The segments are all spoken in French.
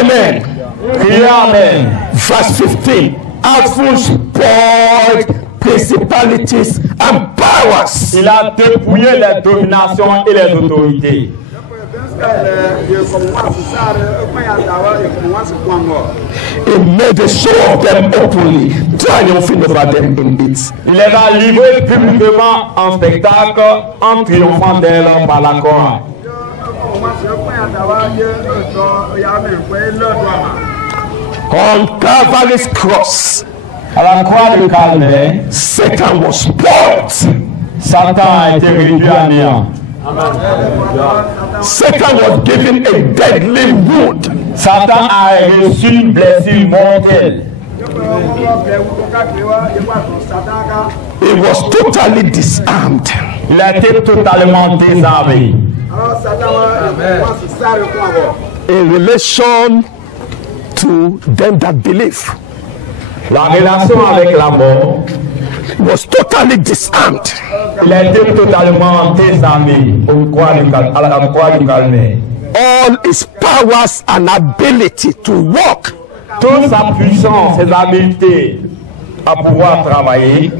Amen. Amen. Verse 15. Having spoiled principalities and powers. Il a dépouillé les dominations et les autorités. He made a show of them openly, triumphing over them in it. Il les a livrés publiquement en spectacle, en triomphant d'elle par la croix. On Calvary's cross, À la croix de Calvaire, Satan was spoiled. Satan a été réduit à néant. Satan was given a deadly wound. Satan a reçu une blessure mortelle. He was totally disarmed. Il a été totalement désarmé. In relation to them that believe, La relation avec la mort, was totally disarmed. il a été totalement désarmé à la croix du Calvaire. All his powers and ability to walk, Toute sa puissance, ses habiletés à pouvoir travailler,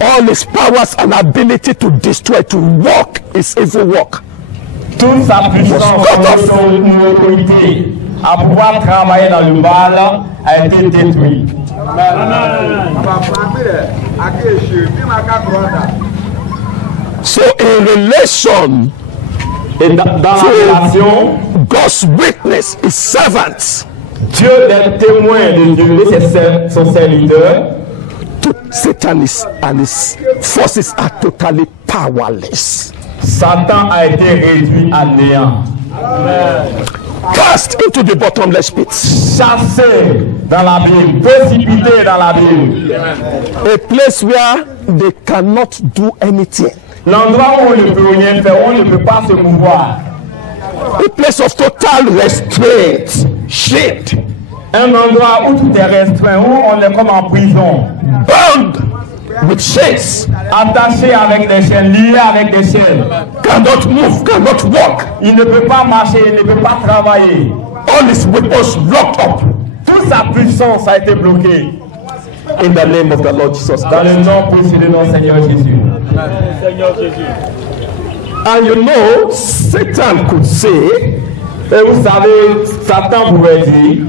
all his powers and ability to destroy, to walk his evil walk, toute sa puissance, son autorité à pouvoir travailler dans le mal a été détruite. so in relation Et dans la relation, God's witness, his servants, Dieu est témoin de Dieu et son serviteur. Satan and his forces are totally powerless. Satan a été réduit à néant. Cast into the bottomless pit. Chassé dans l'abîme, précipité dans l'abîme. A place where they cannot do anything. L'endroit où on ne peut rien faire, on ne peut pas se mouvoir. A place of total restraint, shade, Un endroit où tout est restreint, où on est comme en prison. bound with chains, Attaché avec des chaînes, lié avec des chaînes. cannot move, cannot walk. Il ne peut pas marcher, il ne peut pas travailler. All his weapons locked up. Toute sa puissance a été bloquée. In the name of the Lord Jesus Dans le Christ. nom précieux de notre Seigneur Jésus. And you know, Satan could say, Et vous savez, Satan pouvait dire,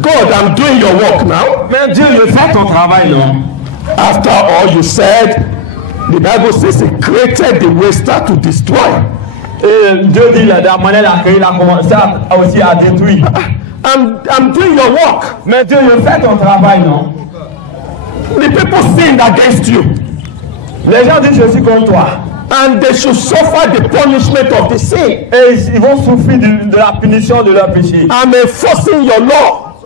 God, I'm doing your work now. mais Dieu, je fais ton travail, non? After all, you said, the Bible says he created the waster to destroy. Et Dieu dit, la manière laquelle il a commencé aussi à détruire. I'm doing your work. Mais Dieu, je fais ton travail, non? The people sinned against you, Les gens disent, je suis contre toi. and they should suffer the punishment of the sin. Et ils vont souffrir de la punition de leur péché. I'm enforcing your law.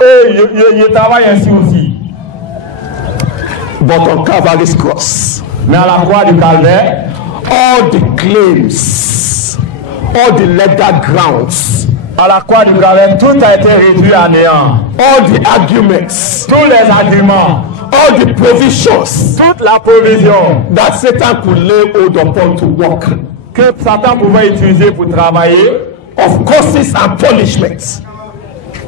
Et je travaille ainsi aussi. But on Calvary's cross, Mais à la croix du Calvaire, all the claims, all the legal grounds, à la croix du Calvaire, tout a été réduit à néant. all the arguments, Tous les arguments, all the provisions toute la provision that Satan could lay hold upon to work, que Satan pouvait utiliser pour travailler of curses and punishments,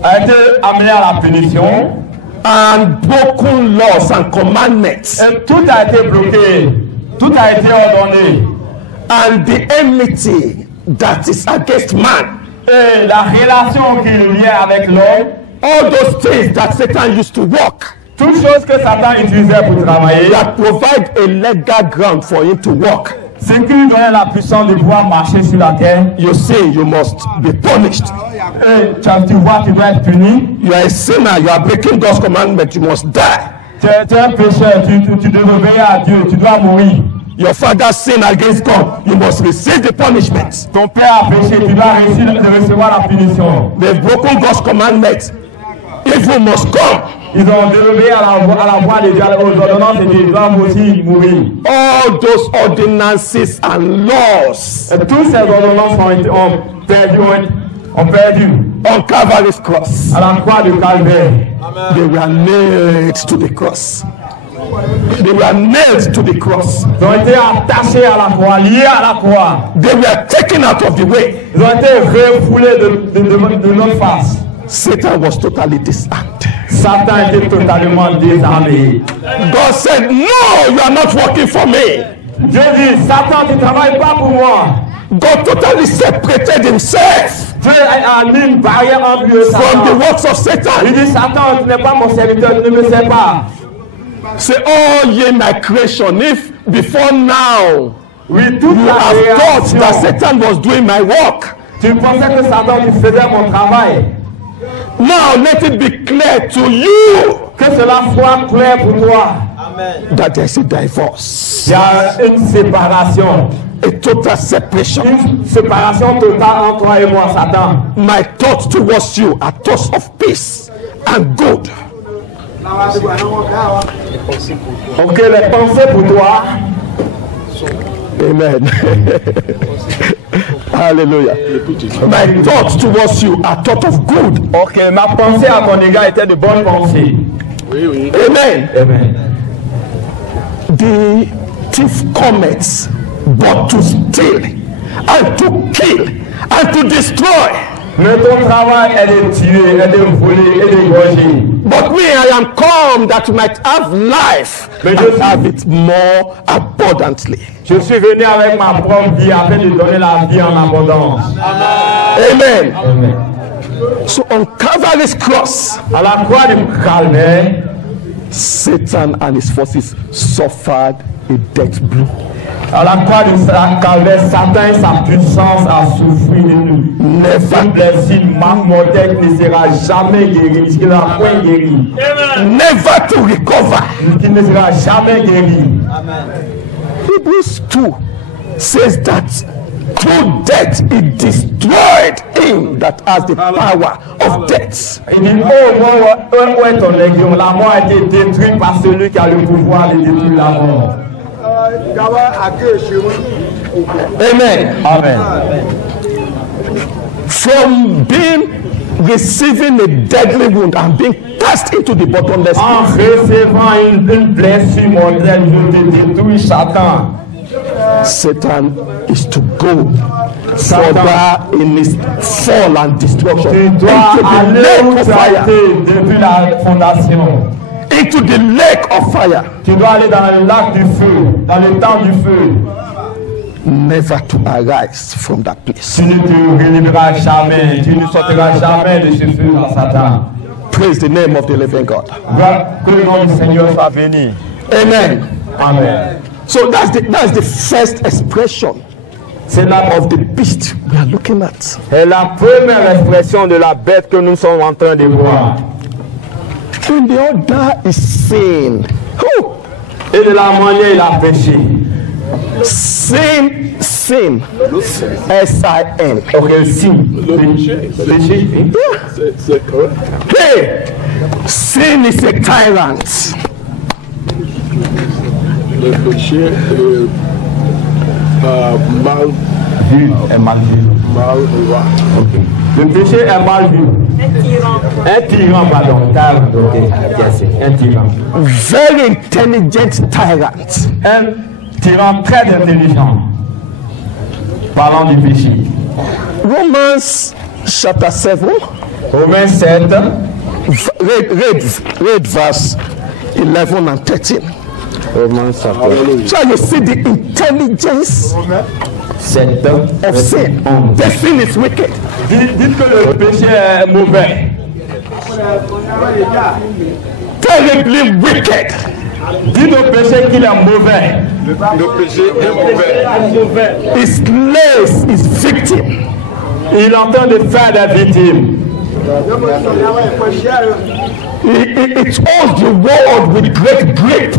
a été amené à la punition. and broken laws and commandments, Et tout a été bloqué, tout a été ordonné. and the enmity that is against man, Et la relation qui est liée avec l'homme, all those things that Satan used to work, toutes choses que Satan utilisait pour travailler, that provide a legal ground for him to work. ce qui lui donnait la puissance de pouvoir marcher sur la terre. You sin, you must be punished. Et tu vois, tu dois être puni. You are a sinner, you are breaking God's commandment, you must die. Tu es un pécheur, tu dois obéir à Dieu, tu dois mourir. Your father sinned against God, you must receive the punishment. Ton père a péché, tu dois recevoir la punition. They've broken God's commandment. Evil must come. Ils ont désobéi à la voix de Dieu, aux ordonnances de Dieu, ils doivent aussi mourir. All those ordinances and laws Et toutes ces ordonnances ont perdu on Calvary's cross, à la croix du Calvaire. they were nailed to the cross. They were nailed to the cross. Ils ont été attachés à la croix, liés à la croix. They were taken out of the way. Ils ont été refoulés de notre face. Satan was totally disarmed. Satan était totalement désarmé. God said, no, you are not working for me. Dieu dit, Satan, tu ne travailles pas pour moi. God totally separated himself Dieu a mis une barrière entre lui et from the Satan. works of Satan. Il dit, Satan, tu n'es pas mon serviteur, tu ne me sais pas. Say, oh, ye my creation, if before now Oui, toute you la have thought création. that Satan was doing my work, Tu pensais que Satan tu faisait mon travail. now let it be clear to you Que cela soit clair pour toi. that there's a divorce, Il y a une séparation. a total separation. Une séparation totale entre toi et moi, Satan. My thoughts towards you are thoughts of peace and good. Ok, les pensées pour toi. Amen. Hallelujah. My thoughts towards you are thoughts of good. Ok, ma pensée à ton égard était de bonnes pensées. Amen. Amen. The thief cometh but to steal and to kill and to destroy. Mais ton travail, elle est tuée, elle est volée, elle est égorgée. But me, I am come that you might have life Mais and have it more abundantly. Je suis venu avec ma propre vie afin de donner la vie en abondance. Amen. Amen. So on Calvary's cross, À la croix du calvaire, Satan and his forces suffered a death blow. à la croix du calvaire, Satan et sa puissance a souffert de nous. Never, Une blessure mortelle qui ne sera jamais guérie, qui ne sera point guérie, never to recover. qui ne sera jamais guérie. Hebrews 2 says that through death he destroyed him that has the power of death. Il dit, oh, où est ton aiguillon? La mort a été détruite par celui qui a le pouvoir de détruire la mort. Amen. Amen. From being receiving a deadly wound and being cast into the bottomless En pit, recevant une blessure mortelle, je te détruis Satan. Satan is to go further in his fall and destruction Tu into dois the aller lake où of tu as fire. été depuis la fondation. Into the lake of fire, Tu dois aller dans le lac du feu, dans le temps du feu. never to arise from that place. Tu ne te relèveras jamais, tu ne sortiras jamais de ce feu dans Satan. Praise the name of the living God. Que le nom du Seigneur soit béni. Amen. Amen. So that's the first expression C'est la, of the beast we are looking at. c'est la première expression de la bête que nous sommes en train de voir. And the other is sin. Whew. Et de la manière il a péché. Sin. S-I-N. Ok, si. Péché. C'est correct. Hey, sin is a tyrant. Le péché est mal Vu est mal vu. roi. Le péché est mal vu. Un tyran, pardon. Un tyran. Very intelligent tyrant. Un tyran très intelligent. Parlant du péché. Romans chapter 7. Romains 7, Read verse 11 and 13. Romains 7, So you see the intelligence 7. of sin. The sin is wicked. Dites que le péché est mauvais. Terribly wicked. Dites au péché qu'il est mauvais. Le péché est mauvais. He slays his victim. Il est en train de faire des victimes. It holds the world with great grip.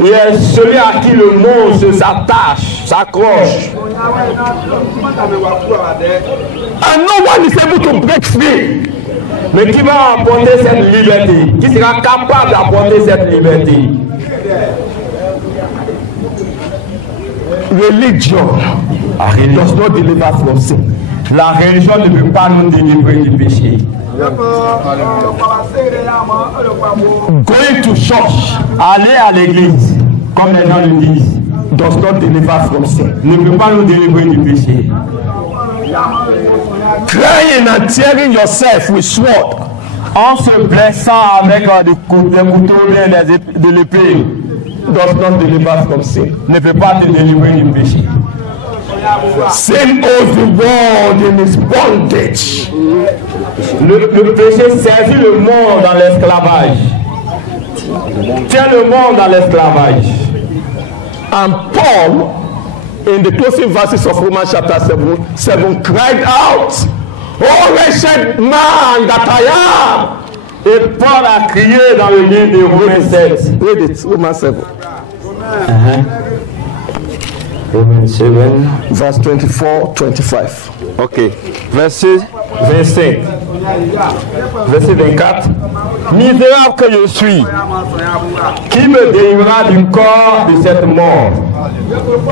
Il est celui à qui le monde s'attache, s'accroche. And no one is able to break free. Mais qui va apporter cette liberté? Qui sera capable d'apporter cette liberté? Religion does not deliver from sin. La religion ne peut pas nous délivrer du péché. Going to church, aller à l'église, comme les gens le disent, does not deliver from sin. ne peut pas nous délivrer du péché. Crying and tearing yourself with sword En se blessant avec des couteaux bien de l'épée, does not deliver from sin. ne peut pas te délivrer du péché. Sin owes the world in its bondage. Le péché saisit le monde dans l'esclavage. Tient le monde dans l'esclavage. And Paul, in the closing verses of Romans chapter 7, cried out, "Oh wretched man that I am!" Et Paul a crié dans le livre de Romains 7. Read it, Romans 7. Romains 7. Verse 24-25. Ok. Verset 25. Verset 24. Misérable que je suis, qui me délivrera du corps de cette mort?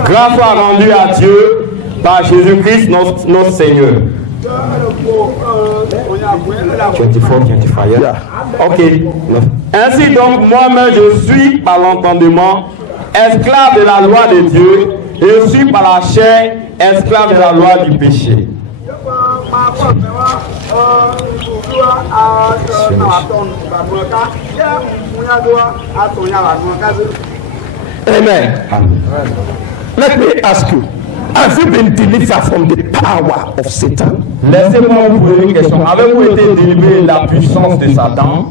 Grâce soit rendue à Dieu par Jésus-Christ notre Seigneur. 24, 25. Yeah. Ok. Ainsi donc, moi-même, je suis par l'entendement esclave de la loi de Dieu, et je suis par la chair esclave de la loi du péché. Amen. Let me ask you, have you been delivered from the power of Satan? Laissez-moi vous poser une question. Avez-vous été délivré de la puissance de Satan?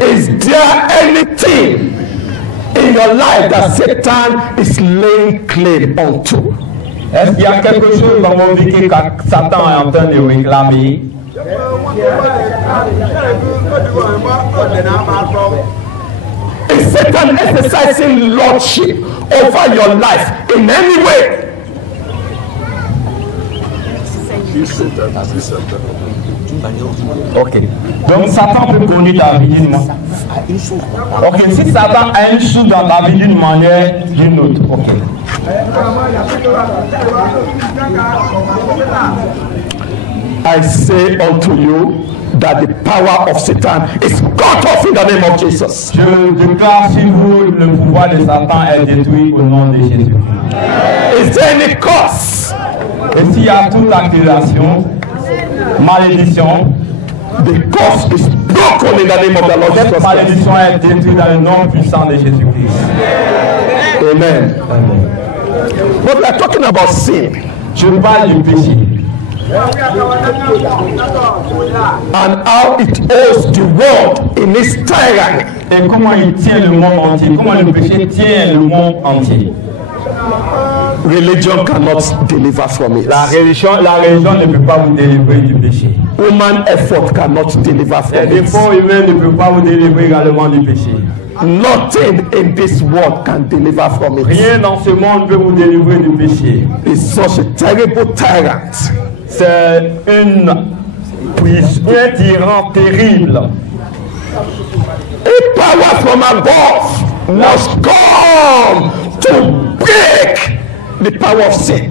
Is there anything in your life that Satan is laying claim onto? Est-ce qu'il y a quelque chose dans votre vie que Satan est en train de réclamer? Is Satan exercising lordship over your life in any way? Ok. Donc Satan peut conduire ta vie d'une manière. Ok, si Satan a une chose dans ta vie d'une manière, d'une autre. Ok. I say unto you that the power of Satan is cut off in the name of Jesus. Je déclare sur vous, le pouvoir de Satan est détruit au nom de Jésus. Is there any curse? Et s'il y a toute accusation, malédiction, the curse is broken in the name of the Lord cette Jesus Christ. malédiction est détruite dans le nom puissant de Jésus-Christ. Amen. But we are talking about sin. Je parle du péché. And how it holds the world in its tyranny. Et comment il tient le monde entier? Comment le péché tient le monde entier? Religion cannot deliver from it. La religion ne peut pas vous délivrer du péché. Human effort cannot deliver from it. L'effort humain ne peut pas vous délivrer également du péché. Nothing in this world can deliver from it. Rien dans ce monde peut vous délivrer du péché. It's such a terrible tyrant. C'est un tyran terrible. A power from above must come to break the power of sin,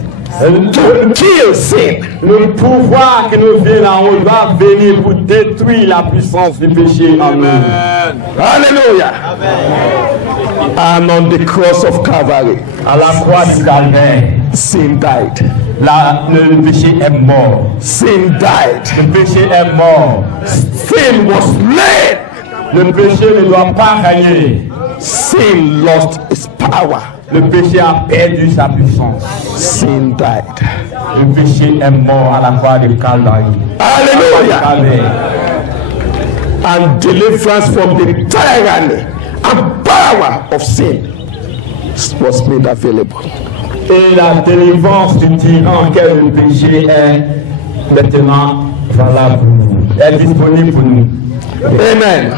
to kill sin. Le pouvoir qui nous vient en haut va venir pour détruire la puissance du péché en nous. Hallelujah. And on the cross of Calvary, À la croix du Calvaire, sin died. le péché est mort. Sin died. Le péché est mort. Sin was slain. Le péché ne doit pas régner. Sin lost its power. Le péché a perdu sa puissance. Sin died. Le péché est mort à la croix du Calvaire. Hallelujah. And deliverance from the tyranny and power of sin was made available. Et la délivrance du tyran qu'est le péché est maintenant valable pour nous, est disponible pour nous. Amen.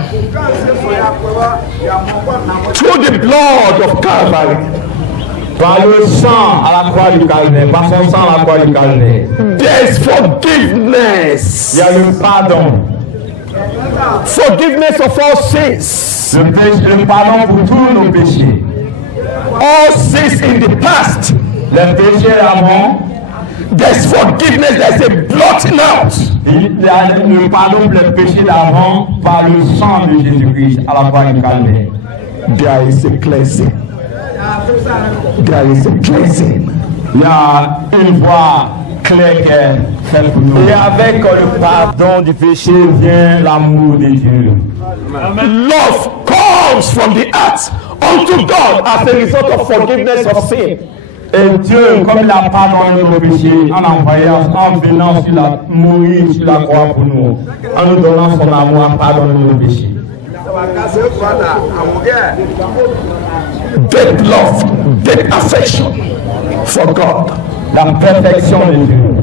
Through the blood of Calvary, Par le sang à la croix du Calvaire, par son sang à la croix du Calvaire, there is forgiveness. il y a le pardon. Forgiveness of all sins. Le pardon pour tous nos péchés. All sins in the past Les péchés d'avant, there's forgiveness, there's a blotting out. le pardon pour les péchés d'avant par le sang de Jésus-Christ à la croix du Calvaire. There is a cleansing. There is a cleansing. Il y a une voie claire qui est faite pour nous. Et avec le pardon du péché vient l'amour de Dieu. Love comes from the heart unto God as a result of forgiveness of sin. Et Dieu, comme il a pardonné nos péchés, en venant mourir sur la croix pour nous, en nous donnant son amour, a pardonné nos péchés. Deep love, deep affection for God. La perfection de Dieu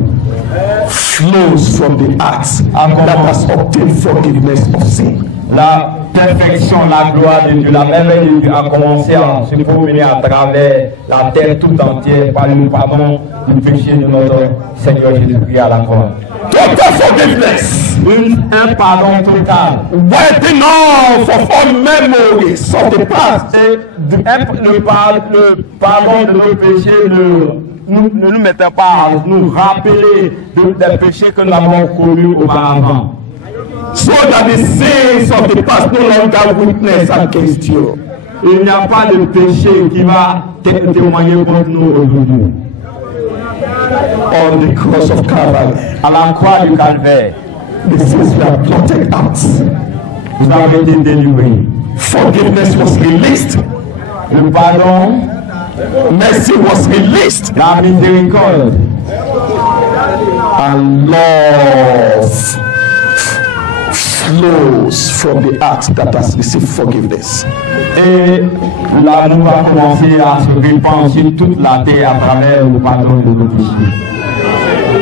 flows from the heart that has obtained forgiveness of sin. La perfection, la gloire de Dieu, la merveille de Dieu a commencé à se promener à travers la terre tout entière par le pardon du péché de notre Seigneur Jésus-Christ à la croix. Total forgiveness. Un pardon total. Wiping off of all memories of the past. Et le pardon de nos péchés ne nous mettait pas à nous rappeler des péchés que nous avons commis auparavant. So that the sins of the past no longer witness against you. Il n'y a pas de péché qui va témoigner contre nous aujourd'hui. On the cross of Calvary, à la croix du Calvaire, the sins were blotted out. Vous avez été délivrés. Forgiveness was released. Le pardon, mercy was released. La miséricorde, and love flows from the heart that has received forgiveness. Et l'amour va commencer à se répandre sur toute la terre à travers le pardon de nos péchés.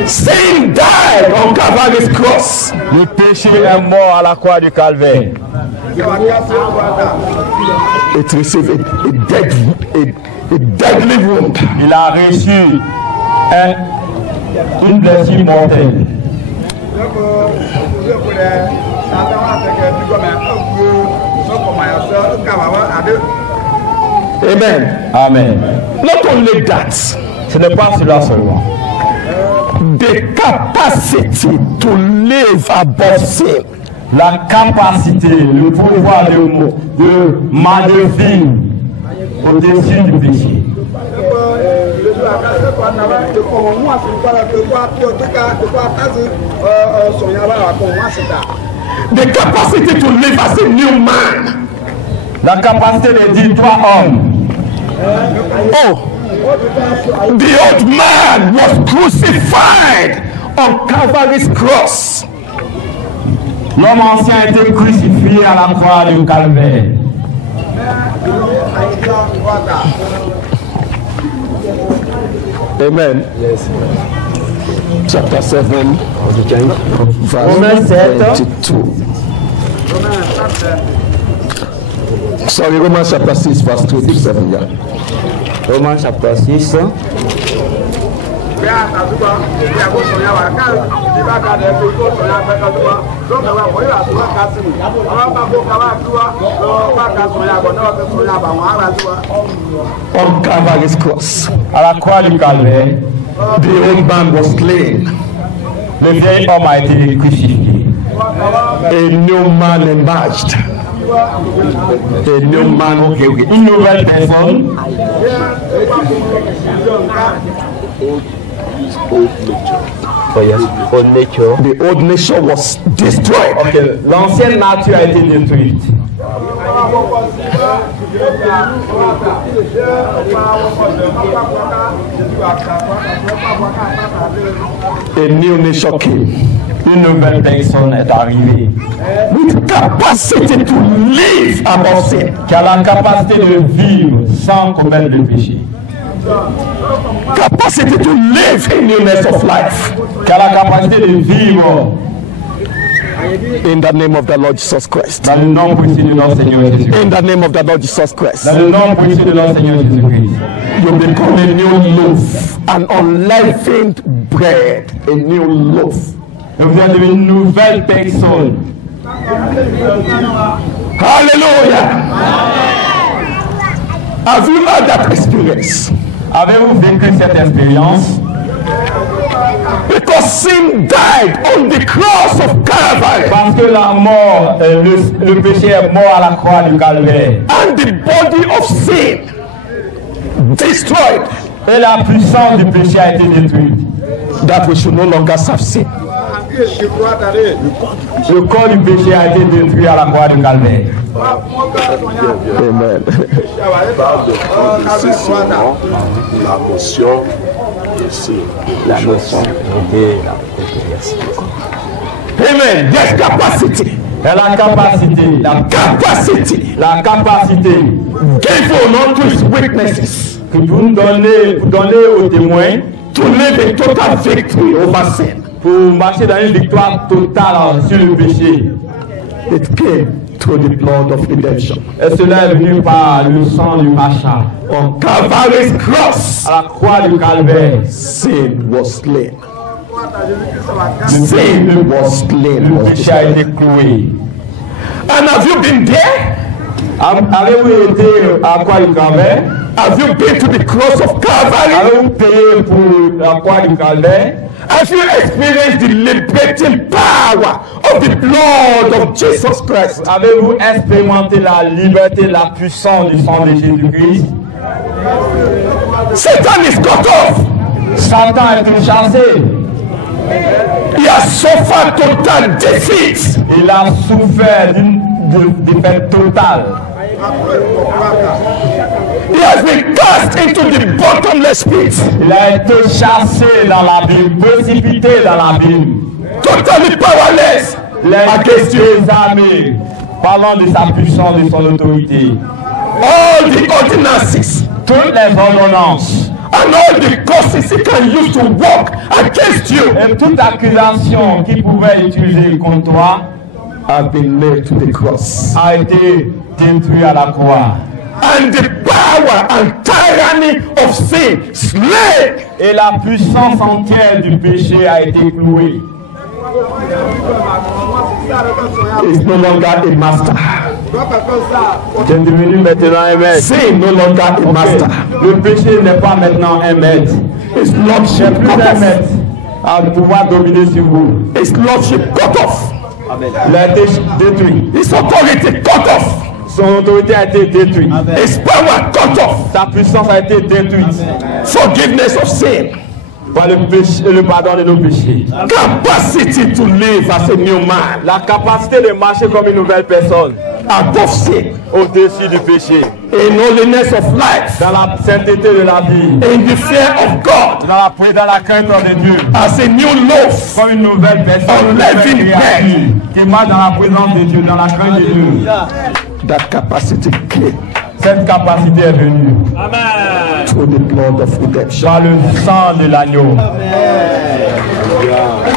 Sin died on Calvary's cross. Le péché est mort à la croix du Calvaire. It received a deadly wound. Il a reçu une blessure mortelle. Amen. Amen. Not only that, ce n'est pas cela seulement. The capacity to live above sin. La capacité, le pouvoir de vivre au-dessus du péché. The capacity to live as a new man. La capacité de dire toi homme. Oh, the old man was crucified on Calvary's cross. L'homme ancien a été crucifié à la croix du Calvaire. Amen. Yes. Chapter 7, Romains 7. 22. Sorry, Romans chapter 6, verse 27. Yeah. Romains chapter 6. On Calvary's cross, à la croix du Calvaire, the old man was slain. Le vieil homme a été crucifié. A new man emerged. A new man, une nouvelle personne. Oh yes, old nature. The old nature was destroyed. Okay. L'ancienne nature a été détruite. A new nature came. Une nouvelle personne est arrivée. With capacity to live above sin. Qui a la capacité de vivre sans commettre le péché. Capacity to live in newness of life. Qui a la capacité de vivre. In the name of the Lord Jesus Christ. Dans le nom précieux de notre Seigneur Jésus-Christ. In the name of the Lord Jesus Christ. Dans le nom précieux de notre Seigneur Jésus-Christ. You become a new loaf, an unleavened bread, a new loaf. Et vous êtes devenu une nouvelle personne. Hallelujah. Have you had that experience? Avez-vous vécu cette expérience? Because sin died on the cross of Calvary. Parce que la mort, le péché est mort à la croix du Calvaire. And the body of sin destroyed. Et la puissance du péché a été détruite. That we should no longer serve sin. Le corps du péché a été détruit à la croix du Calvaire. Amen. La notion de sin. La notion de Amen. There's capacity. Et la capacité, la capacité given unto his witnesses que vous donnez aux témoins to live a total victory over sin. pour marcher dans une victoire totale sur le péché. It came through the blood of redemption. Et cela est venu par le sang du rachat. On Calvary's cross, À la croix du Calvaire, sin was slain. Sin was slain. le péché a été cloué. And have you been there? Avez-vous été à la croix du Calvaire? Have you been to the cross of Calvary? Avez-vous payé pour la croix du Calvaire? Have you experienced the liberating power of the blood of Jesus Christ? Avez-vous expérimenté la liberté, la puissance du sang de Jésus-Christ? Satan is cut off. Satan a été chassé. He has suffered total defeat. Il a souffert d'une défaite totale. He has been cast into the bottomless pit. Il a été chassé dans l'abîme, précipité dans l'abîme. Totally powerless against you. Les armées, parlant de sa puissance, de son autorité. All the ordinances Toutes les ordonnances and all the causes he can use to work against you et toute accusation qu'il pouvait utiliser contre toi have been nailed to the cross. a été détruite à la croix. And the power and tyranny of sin slain. Et la puissance entière du péché a été clouée. He is no longer a master. C'est devenu maintenant un maître. Sin no longer a master. Le péché n'est pas maintenant un maître. His lordship Plus cut un off. maître à pouvoir dominer sur vous. His lordship cut off. Il a été détruit. His authority cut off. Son autorité a été détruite. His power cut off. Sa puissance a été détruite Forgiveness of sin. par le pardon de nos péchés. Capacity to live as a new man. La capacité de marcher comme une nouvelle personne Above sin. au-dessus du péché. In holiness of life. Dans la sainteté de la vie. In the fear of God. Dans la crainte de Dieu. As a new loaf. Comme une nouvelle personne. Unleavened bread. Qui marche dans la présence de Dieu, dans la crainte de Dieu. That capacity came Cette capacité est venue through the blood of redemption. par le sang de l'agneau.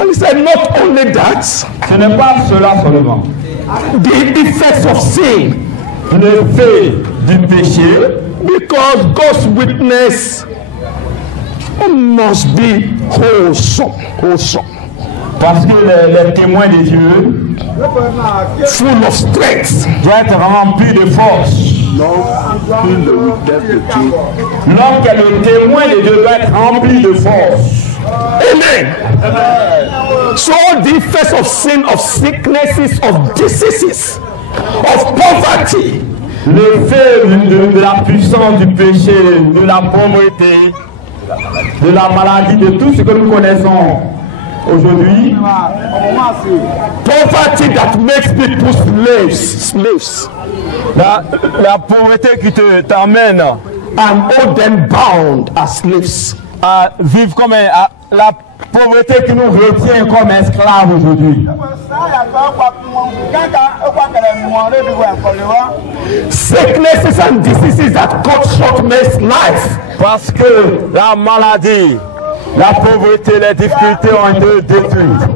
And he said, not only that, Ce n'est pas cela seulement. the effects of sin, L'effet du péché, because God's witness must be wholesome. parce que les témoins de Dieu Full of strength. doivent être remplis de force. L'homme qui est le témoin de Dieu doit être rempli de force. Amen. So all the effects of sin, of sicknesses, of diseases, of poverty, L'effet de la puissance du péché, de la pauvreté, de la maladie, de tout ce que nous connaissons aujourd'hui, poverty that makes people slaves, la pauvreté qui t'amène and hold them bound as slaves. à vivre comme la pauvreté qui nous retient comme esclaves aujourd'hui. Sicknesses and diseases that cut short men's life. Parce que la maladie, la pauvreté, les difficultés ont été détruites.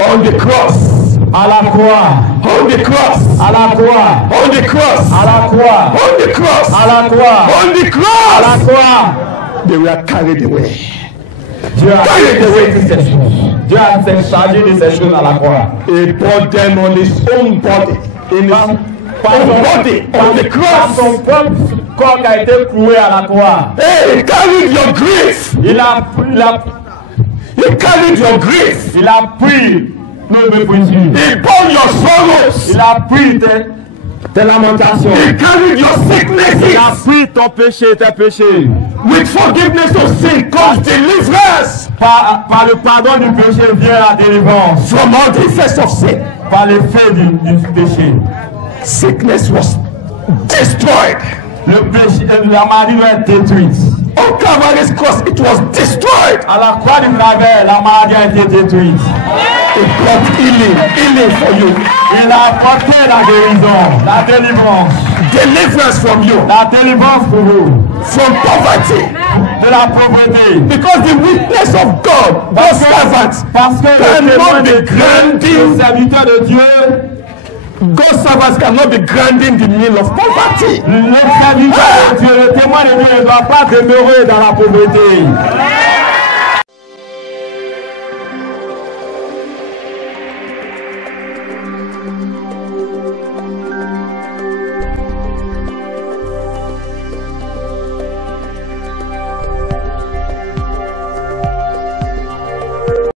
On the cross, À la croix, on the cross, à la croix, on the cross, à la croix, on the cross, à la croix, on the à la cross. croix. They were carried away. Dieu a fait ces choses. Dieu a s'est chargé de ces choses à la croix. He brought them on his own body. body on the cross. Son propre corps qui a été cloué à la croix. Hey, he carried your grief. He carried your grief. Il a pris nos méprisures. He bore your sorrows. Il a pris tes lamentations. He carried your Il a sicknesses. pris ton péché, tes péchés. With forgiveness of sin comes deliverance Par le pardon du péché vient la délivrance. from all the effects of sin. Par l'effet du péché. Sickness was destroyed. Le péché, la maladie doit être détruite. On Calvary's cross, it was destroyed. À la croix du Calvaire, la maladie a été détruite. It brought healing for you. Il a apporté la guérison, la délivrance. Deliverance from you. La délivrance pour vous. From poverty. De la pauvreté. Because the witness of God, God's servants, Parce que le témoin de Dieu, le serviteur de Dieu, God's servants cannot be grinding the mill of poverty. le serviteur de Dieu, le témoin de Dieu ne doit pas demeurer dans la pauvreté.